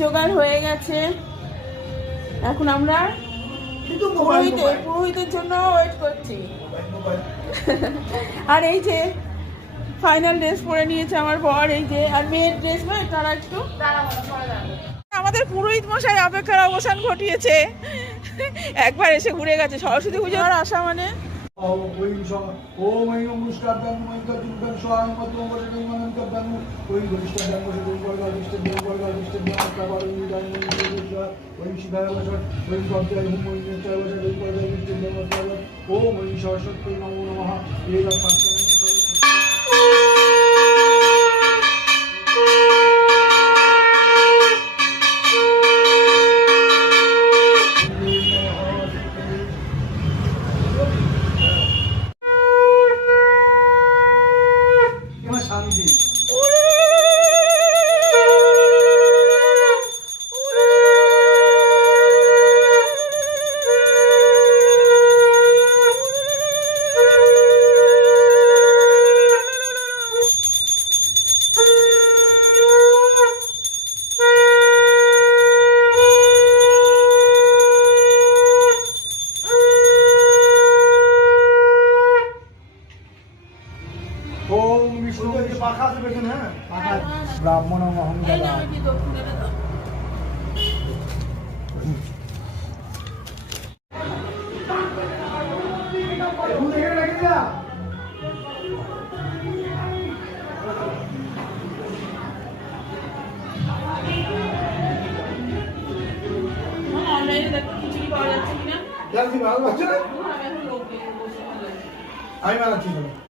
জোগাড় হয়ে গেছে, এখন আমরা পুরোহিতের জন্য ওয়েট করছি। আর এই যে ফাইনাল ড্রেস পরে নিয়েছে আমার বর, এই যে, আর মেয়ের ড্রেস নয় তারা একটু আমাদের পুরোহিত মশাই অপেক্ষার অবসান ঘটিয়েছে, একবার এসে ঘুরে গেছে। সরস্বতী পুজোর আসা মানে সরস্বতী নমো নমঃ। শান্তি ব্রাহ্মণ আমি বানাচ্ছি।